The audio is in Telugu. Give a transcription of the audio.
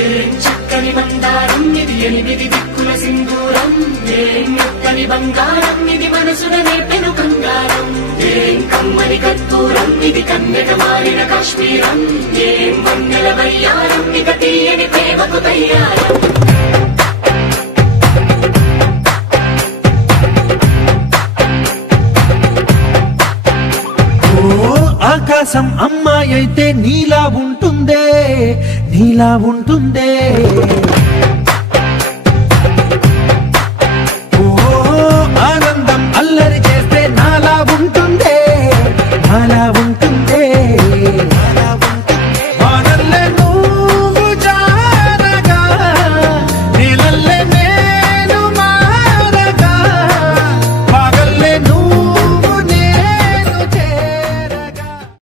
ఏం చక్కని బంగారం ఇది, ఎనిమిది దిక్కుల సింధూరం. ఏం మెత్తని బంగారం ఇది, మనసున నేపెను కంగారం. ఏం కమ్మని కర్పూరం ఇది, కన్యక మారిన కాశ్మీరం. ఏం వన్నెల వయ్యారం ఇక తీయని ప్రేమకు తయ్యారం. ఆకాశం అమ్మాయి అయితే నీలా ఉంటుందే, నీలా ఉంటుందే.